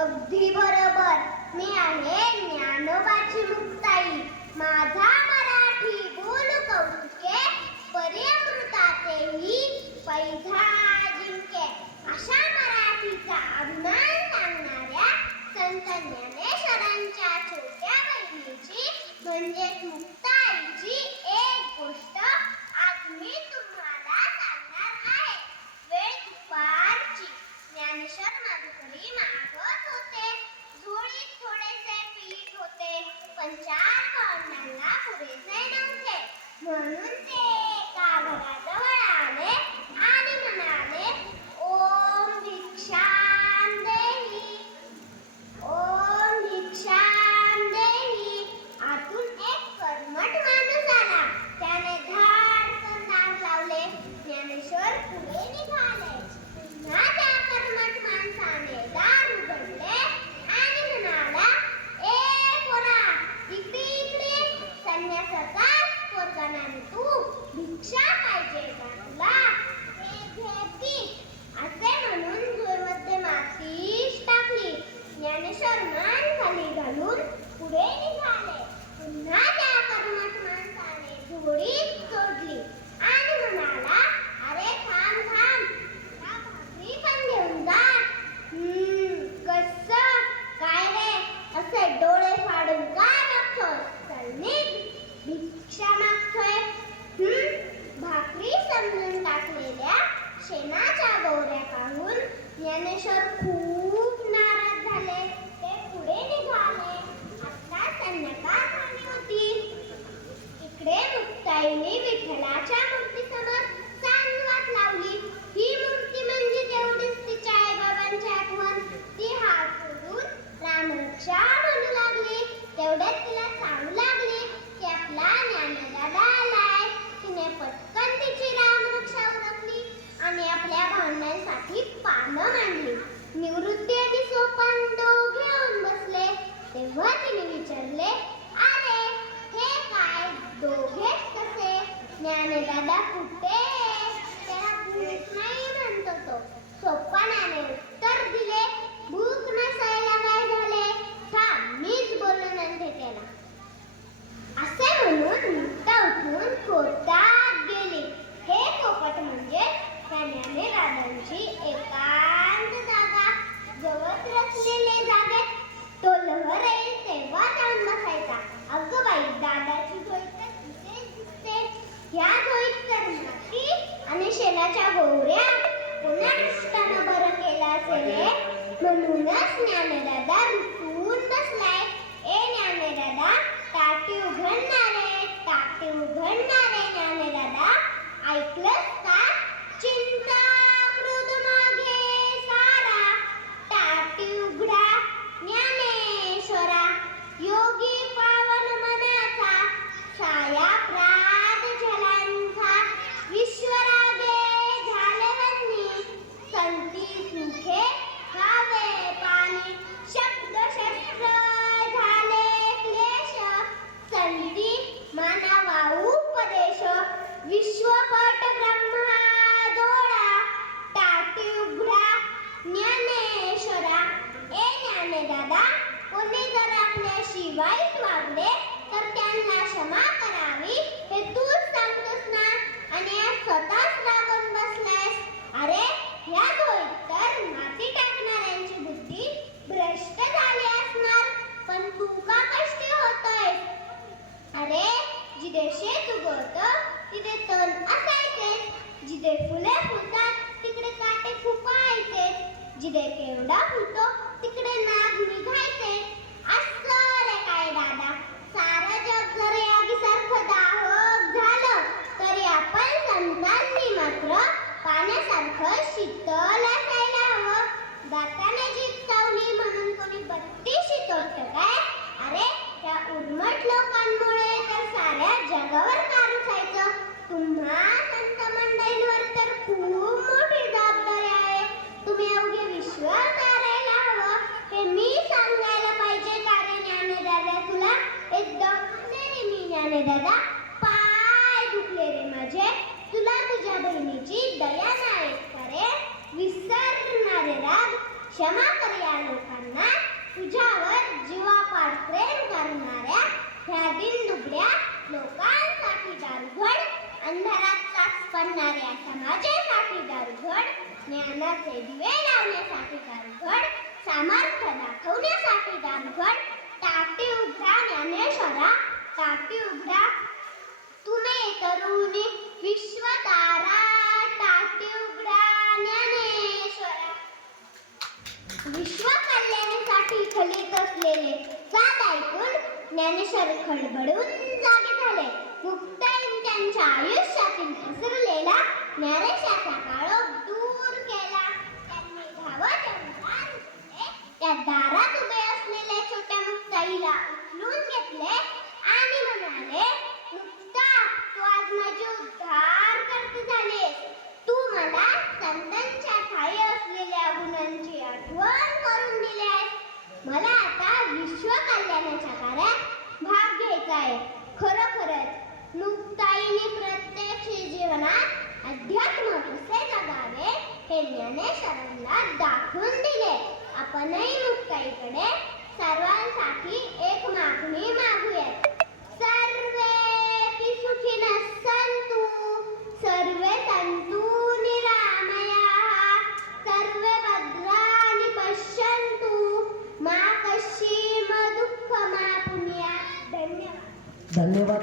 अगदी बरोबर. मी आहे ज्ञानोबाची मुक्ताई. माझा मराठी बोलू कौतुके, परी अमृतातेही पैजा जिंके. अशा मराठीचा अभिमान सांगणाऱ्या संत ज्ञानेश्वरांच्या छोट्या बहिणीची म्हणजेच मुक्ताईची एक गोष्ट आज मी तुम्हाला सांगणार आहे. वेळ दुपारची. ज्ञानेश्वर माधुकरी मागत होते. झोळीत थोडेसे पीठ होते, पण 4 पाहुण्यांना पुरेसे नव्हते. म्हणून ते एका घराजवळ आले आणि म्हणाले, ओम भिक्षां देहि, ओम भिक्षां देहि. आतून एक कर्मठ माणूस आला. त्याने धाडकन दार लावले. ज्ञानेश्वर पुढे निघाले. पुन्हा त्या कर्मठ माणसाने दार उघडले आणि म्हणाला, ए पोरा, इकडे इकडे. संन्यासाचाच पोरगा नाही तू. भिक्षा पाहिजे का तुला? हे घे पीठ. असे म्हणून झोळीमध्ये मातीच टाकली. ज्ञानेश्वर मान खाली घालून पुढे निघाले. पुन्हा त्या कर्मठ माणसाने झोळीत सोडली आणि म्हणाला, अरे थांब थांब, मला भाकरी पण घेऊन जा. कसं काय रे, असे डोळे फाडून का बघतोस? चल निघ. भिक्षा मागतोय? भाकरी समजून टाकलेल्या शेणाच्या गोवऱ्या पाहून ज्ञानेश्वर खूप नाराज झाले. ते पुढे निघाले. आता संध्याकाळ झाली होती. इकडे मुक्ताईने विठ्ठलाच्या मूर्तीसमोर चांदवात लावली. ही मूर्ती म्हणजे तेवढीच तिच्या आईबाबांची आठवण. ती हात जोडून रामरक्षा म्हणू लागली. तेवढ्यात तिला चालू लागली की आपला ज्ञानदादा आलाय. तिने पटकन तिची रामरक्षा उरकली आणि आपल्या भावंडांसाठी पानं मांडली. निवृत्ती आणि सोपान दोघे येऊन बसले. तेव्हा तिने विचारले, अरे हे काय दोघेच कसे? ज्ञानदादा कुठे? त्याला भूक नाही म्हणतो तो. सोपानाने उत्तर दिले, भूक नसायला काय झाले? थांब, मीच बोलून आणते त्याला. असे म्हणून मुक्ता उठून कोर्टात गेली. हे कोपट म्हणजे त्या ज्ञानदादांची एकांत जागा. गवत रचलेले जागेत तो लहर येईल तेव्हा जाऊन बसायचा. अगं बाई, दादाची झोळी तर इथेच दिसते. ह्या झोळीत तर माती आणि शेणाच्या गोवऱ्या. पुन्हा कष्टानं बरं केलं असेल रे. म्हणूनच ज्ञानदादा रुसून बसलाय. ए ज्ञानदादा, टाटी उघडणारे, टाटी उघडणारे. ज्ञानदादा, ऐकलंस का? चिंता क्रोध मागे सारा, टाटी उघडा ज्ञानेश्वरा. योगी पावन मनाचा, छाया प्राद झलांचा. विश्वरागे झाले वन्नी, संती सुखे खावे पाणी. शब्द शस्त्र झाले क्लेश, संती मानावा उपदेश. विश्वपट ब्रह्मा डोळा, टाटी उघडा ज्ञानेश्वरा. ए ज्ञानदादा, कोणी जर आपल्याशी वाईट वागले तर त्यांना क्षमा करावी हे तूच सांगतोस ना, आणि आज स्वतःच रागून बसलायस. अरे ह्या झोळीत तर माती टाकणाऱ्यांची बुद्धी भ्रष्ट झाली असणार, पण तू का कष्टी होतोय? अरे जिथे शेत उगवतं तिथे तण असायचेच. जिथे फुले फुलतात तिकडे काटे खुपायचेच. जिथे केवडा फुलतो तिकडे नाग निघायचे. असं रे काय दादा, सारं जग जरी आगीसारखं दाहक झालं तरी आपण संतांनी मात्र पाण्यासारखं शीतल असायला हवं. दाताने जीभ चावली म्हणून कोणी बत्तीशी तोडतं काय? अरे त्या उर्मट लोकांमुळे तर साऱ्या जगावर कारुसायचं. तुम्हा संत मंडळींवर तर खूप मोठी जबाबदारी आहे. तुम्ही अवघे विश्व तारायला हवं हे मी सांगायला पाहिजे का रे ज्ञानदादा तुला? एकदा रे मी ज्ञानदादा, पाय दुखले रे माझे. तुला तुझ्या बहिणीची दया नाही का रे? विसरणारे राग क्षमा कर या लोकांना. अंधारात काच पडणाऱ्या समाजासाठी दारुगड, ज्ञानाचे दिवे लावण्यासाठी दारुगड, सामर्थ्य दाखवण्यासाठी दारुगड, टाटी उघडा ज्ञानेश्वरा, टाटी उघडा तुम्ही तरुणी विश्वतारा, टाटी उघडा ज्ञानेश्वरा. विश्व कल्याणासाठी फलित असलेले साद ऐकून ज्ञानेश्वर खडबडून जागे झाले. मुक्ताईंच्या आयुष्यातील पसरलेला ज्ञानेशाचा काळोख दूर केला. त्यांनी धावत त्या दारात उभे असलेल्या छोट्या मुक्ताईला उचलून घेतले आणि म्हणाले, मुक्ता, तू आज माझी उद्धार करते झालीस. तू मला संतांच्या ठाई असलेल्या गुणांची आठवण करून दिली आहेस. मला आता विश्व कल्याणाच्या कार्यात भाग घ्यायचा आहे. खरोखरच मुक्ताईने प्रत्यक्ष जीवनात अध्यात्म कसे जगावे हे ज्ञानेश्वरांना दाखवून दिले. आपणही मुक्ताईकडे सर्वांसाठी एक मागणी मागूयात. सर्वे सुखिनः सन्तु, सर्वे सन्तु निरामयाः, सर्वे भद्राणि पश्यन्तु, मा कश्चित् दुःखमाप्नुयात्. धन्यवाद. धन्यवाद.